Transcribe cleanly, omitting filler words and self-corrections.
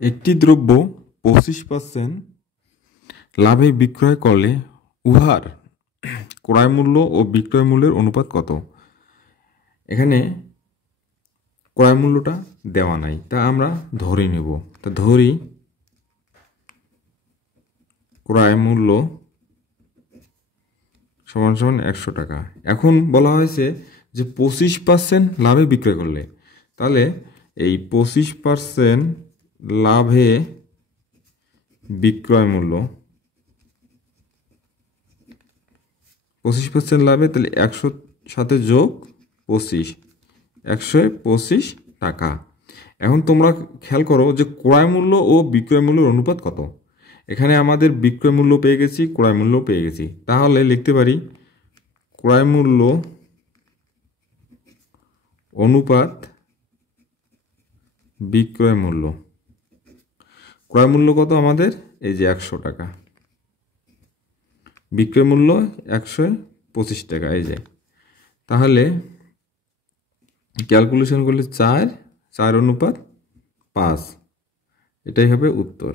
একটি দ্রব্য 25% লাভে বিক্রয় করলে উহার ক্রয় মূল্য ও বিক্রয় মূল্যের অনুপাত কত? এখানে ক্রয় মূল্যটা দেওয়া নাই, তা আমরা ধরে নেব। তা ধরি ক্রয় মূল্য সমান সমান 100 টাকা। এখন বলা হয়েছে যে 25% লাভে বিক্রয় করলে, তাহলে এই 25% লাভে বিক্রয় মূল্য 25% লাভে, তাহলে 100 সাথে যোগ 25, 125 টাকা। এখন তোমরা খেয়াল করো যে ক্রয় মূল্য ও বিক্রয় মূল্যের অনুপাত কত। এখানে আমাদের বিক্রয় মূল্য পেয়ে গেছি, ক্রয় মূল্য পেয়ে গেছি, তাহলে লিখতে পারি ক্রয় মূল্য অনুপাত বিক্রয় মূল্য। ক্রয় মূল্য কত আমাদের? এই যে 100 টাকা, বিক্রয় মূল্য 125 টাকা। এই যে, তাহলে ক্যালকুলেশন করলে 4 অনুপাত 5, এটাই হবে উত্তর।